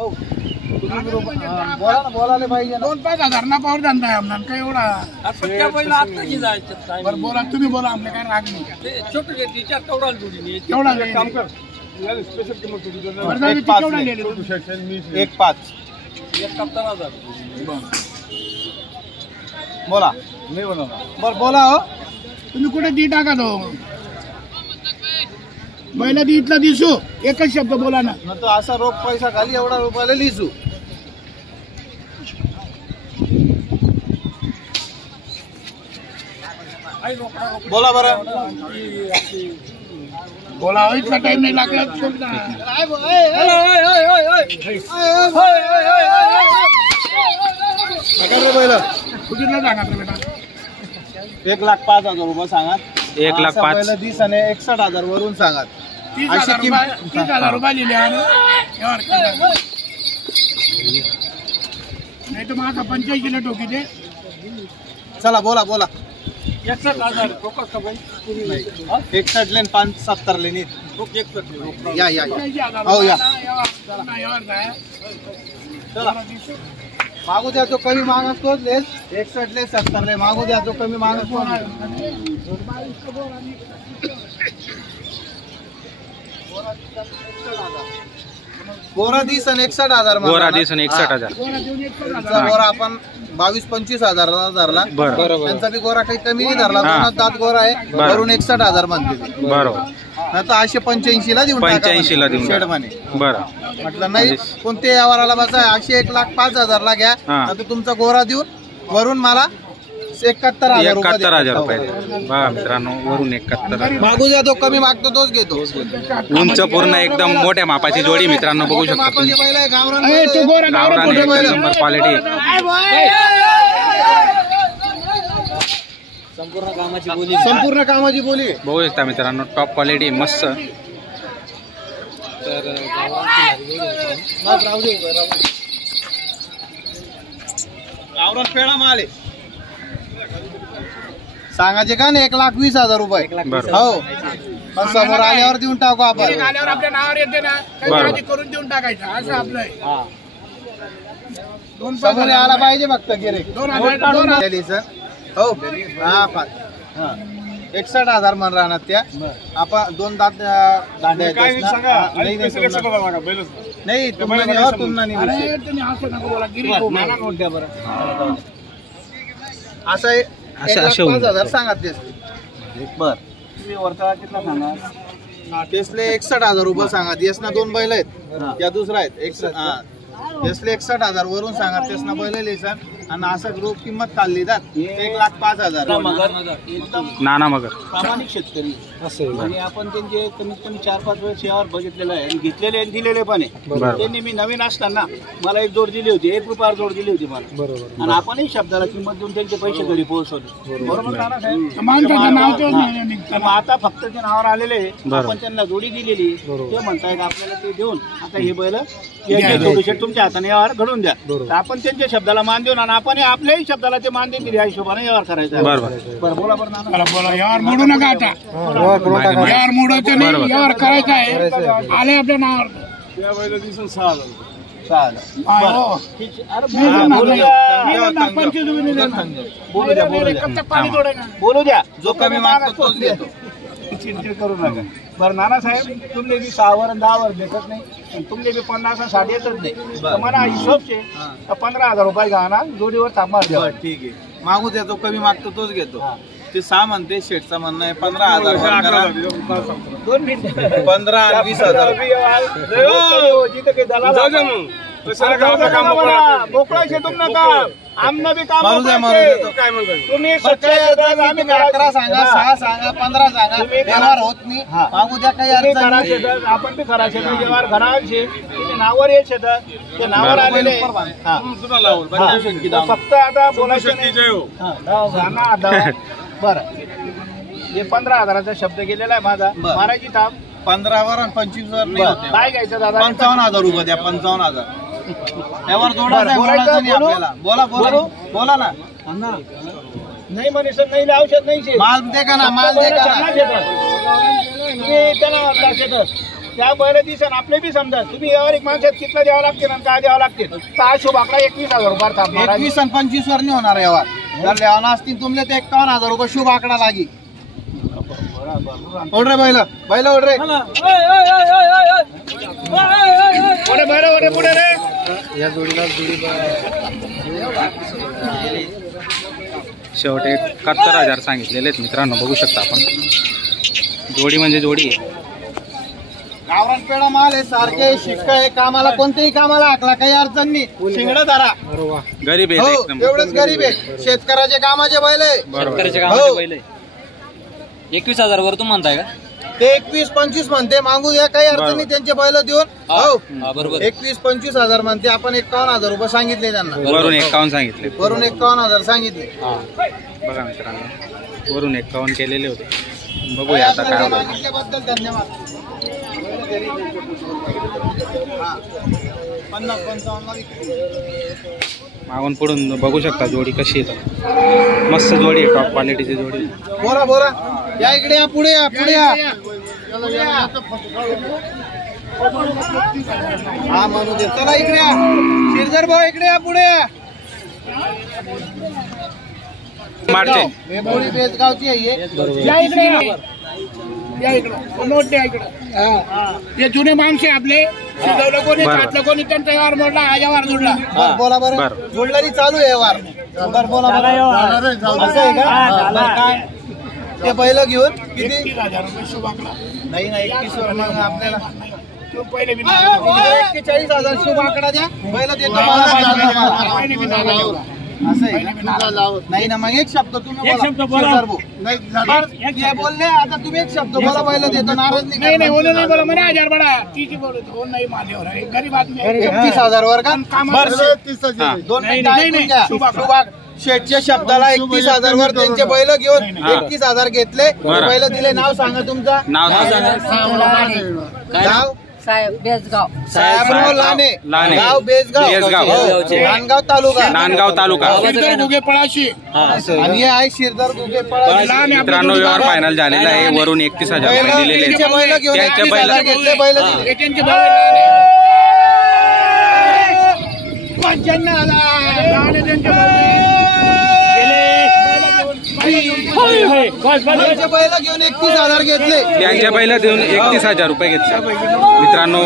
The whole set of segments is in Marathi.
हो बोला ना, बोलायला पाहिजे. 2-5 हजार ना पावर धंदा आहे आमना काय एवढा. बरं बोला तुम्ही बोला, आमने काय राग नाही. केवढा काम कर एक 5 बोला. नाही बोला बरं बोला. हो तुम्ही कुठे दी टाका तो महिला दी इथला दिसू. एकच शब्द बोला ना. तो असा रोख पैसा खाली एवढा रुपयाला लिहिसू. बोला बरं. बोला इथला टाइम नाही लागला. कुठला सांगा बेटा. 1,05,000 रुपये सांगा. 1,05,000 दिस आणि 61,000 वरून सांगा. 30,000 रुपये लिहिले नाही तर माझा 85 ला टोकी दे. चला बोला बोला. 61,000 61 लेन 570 लेन या या हो या. चला मागू द्या तो कमी मागस तोच लेस. 61 ले 70 ले मागू द्या तो कमी मागस तोच. गोरा दिस आणि 61,000. गोरा दिस आणि 61,000. गोरा आपण 22-25 हजाराला धरला. त्यांचा बी गोरा काही कमी नाही धरला. 2 दात गोरा आहे. वरून 61,000 म्हणते. बरोबर. आता 85 ला देऊन 85 ला देऊन शेड म्हणे. बरं म्हटलं नाही कोणत्या व्यवहाराला बसा. 1,05,000 ला घ्या. आता तुमचा गोरा देऊन वरून मला 71,000 रुपये. बघा मित्रांनो वरून 71,000. मागू द्या तो कमी मागतो तोच घेतो. उंच पूर्ण एकदम मोठ्या मापाची जोडी मित्रांनो बघू शकता तुम्ही. गावरान एक नंबर क्वालिटी. संपूर्ण कामाची बोली बघू शकता मित्रांनो. टॉप क्वालिटी मस्त. तर गावरान पेढा माल आहे. सांगायचे का नाही 1,20,000 रुपये. हो पण समोर आल्यावर देऊन टाकू आपण. आल्यावर आपल्या नावावर येते ना काही करून देऊन टाकायचं असं आपलं. समोर आला पाहिजे फक्त गिरेक. 2,000 हो हा 61,000 म्हण राहणार त्या. आपण 2 दात दांड्या नाही तुम्हाला असं 1,05,000 सांगा. तेच बर कितना सांगा. तेसले 61,000 रुपये सांगा. यसना 2 बैल आहेत. त्या दुसरा आहेत. यसले 61,000 वरून सांगा. तेसना बैल लिहिसा आणि असं रोख किंमत चालली जात 1,05,000. नाना मगर प्रामाणिक शेतकरी आणि आपण त्यांचे कमीत कमी 4-5 वेळेस यावर बघितलेलं आहे. घेतलेले आणि दिलेले पण आहे. त्यांनी मी नवीन असताना मला एक जोड दिली होती. 1 रुपयावर जोड दिली होती मला. आणि आपणही शब्दाला किंमत देऊन त्यांचे पैसे घरी पोहोचवले. बरोबर ना साहेब. आता फक्त ते नावावर आलेले आपण त्यांना जोडी दिलेली. ते म्हणतायत आपल्याला ते देऊन आता हे बैल थोडेसे तुमच्या हाताने यावर घडून द्या. तर आपण त्यांच्या शब्दाला मान देऊन आणि आपण आपल्याही शब्दाला ते मान देतील या हिशोबाने व्यवहार करायचा. बरं बोला बरं नाना. बोला यावर मोडू नका आता. यावर मोडायचं नाही. यावर करायचं आहे. आले आपल्या नावावर. बोलू द्या. जो कमी मागतो तोच घेतो. चिंता करू नका. बरं नानासाहेब तुमले बी 6 वर 10 वर भेटत नाही. तुमले बी 50-60 येतच नाही. तर मला हिशोबचे 15,000 रुपये घालणार. जोडीवर थांबा द्या. ठीक आहे मागू द्या. तो कमी मागतो तोच घेतो. ते 6 म्हणते. शेठचा म्हणणं आहे 15,000. 15 आणि 20,000. मोकळा शेतून नका. आमना बी काम तुम्ही 11 सांगा 6 सांगा 15 सांगा. व्यवहार होत नाही. मागू द्या काही अडचण नाही. आपण बी खरा शेतात व्यवहार घराचे नावावर येत शेतात ते नावावर आलेले. फक्त आता बोलायचं बरं. हे 15,000चा शब्द गेलेला आहे माझा. मारायची ताप 15 वर आणि 25 वर नाही होते. काय घ्यायचं दादा. 55,000 रुपये द्या. 55,000 त्यावर जोडायचं आपल्याला. बोला बोला बोला ना. नाही म्हणे सर नाही औषध नाही. माल दे का ना. माल दे का ना. त्याला त्या बैल दिसन आपले बी समजा तुम्ही यावर एक माणसात कितला द्यावं लागते आणि काय द्यावं लागते तर हा शुभ आकडा 21,000 रुपये थांबणार 21 आणि 25 वर नाही होणार यावर जर लेवाना असतील तुमले ते 51,000 रुपये शुभ आकडा लागी. ओढ रे बैल बैल ओढ रे पुढे बैल पुढे रे. शेवटे 71,000 सांगितलेले आहेत मित्रांनो, बघू शकता आपण. जोडी म्हणजे जोडी आहे. गावरान पेडा माल आहे, सारखे शिक्का आहे, कामाला कोणत्याही कामाला हाकला काही अडचण नाही. शिंगडं धरा गरीब आहे हो एकदम. एवढंच गरीब आहे. शेतकऱ्याचे कामाचे बैल आहे. बरोबर. 21,000 वर तुम्ही म्हणताय का? ते 21-25 म्हणते, मागू द्या काही अडचण नाही. त्यांचे बैल देऊन हो बरोबर. 21-25,000 म्हणते. आपण 51,000 रुपये सांगितले त्यांना. वरून 51 सांगितले. वरून 51,000 सांगितले. बघा मित्रांनो, वरून 51 केलेले होते. बघूया आता काय होतं. सांगितल्याबद्दल धन्यवाद. 50-55 मागून पुढून बघू शकता जोडी कशी येतं. मस्त जोडी आहे, टॉप क्वालिटीची जोडी. बोरा बोरा या इकडे या, पुढे या, पुढे या. हा म्हणू दे. चला इकडे या, शिरजर भाऊ इकडे या, पुढे या. मारते मेमोरी बेसगावची आहे. या इकडे या इकडं नोट द्या इकडं. हे जुने माणसे आपले शिजवलं कोणी बरं. काटलं कोणी त्यांचा व्यवहार मोडला हा व्यवहार जोडला. बोला बरं. बरं. जोडल्याने चालू आहे वार. बरं बोला बरं. असं आहे का? बरं, काय ते बैल घेऊन किती 21,000 रुपये शुभ आकडा. नाही नाही 21 वर मग आपल्याला तो पहिले बी 41,000 शुभ आकडा द्या. बैल देतो मला पाहिजे तुम्हाला. पहिले बी नागा ठेवला. असं आहे का? नाही ना मग एक शब्द तुम्ही बोला. शिरजर भाऊ. बरं, हे बोलले आता तुम्ही एक शब्द बोला. बैल देतो. नाराज नाही नाही नाही करणार. बोलू नाही बोला म्हणे 1000 बडा तिची बोलतो हो नाही माझ्यावर आहे गरीब आदमी आहे. 31,000 वर का? कामाचं- बरं, हा. दोन नाही, मिनिटं नाही, ऐकून नाही. घ्या. शुभाग. शुभाग शेठच्या शब्दाला 31,000 वर त्यांचे बैल घेऊन हा. 31,000 घेतले. बरं. बैल दिले. नाव सांगा तुमचा. नाव सांगा. गाव साहेब बेसगाव. साहेबराव लाने. लाने. गाव बेसगाव. बेसगाव. हो. नांदगाव तालुका. नांदगाव तालुका. शिरदर घुगे पळाशी आणि हे आहे शिरदर गुगे लाने. मित्रांनो व्यवहार फायनल झालेला आहे. वरून 31,000 रुपये दिलेले आहेत. बैल घेऊन त्यांचे 31,000 बैल घेतले. बैल दिले. हे त्यांचे भाऊ आहे. 55,000 लाने त्यांचे भाऊ आहे. त्यांचे बैल घेऊन 31,000 घेतले. त्यांच्या बैला देऊन 31,000 रुपये घेतले. मित्रांनो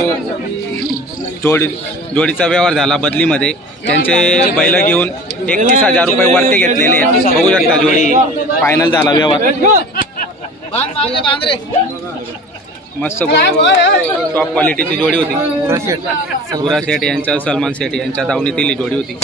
जोडीचा व्यवहार झाला बदलीमध्ये. त्यांचे बैल घेऊन 31,000 रुपये वरती घेतलेले आहेत. बघू शकता जोडी फायनल झाला व्यवहार. बांध मागे बांध रे. मस्त टॉप क्वालिटीची जोडी होती. गुरा शेठ यांच्या सलमान शेठ यांच्या दावणीतील ही जोडी होती.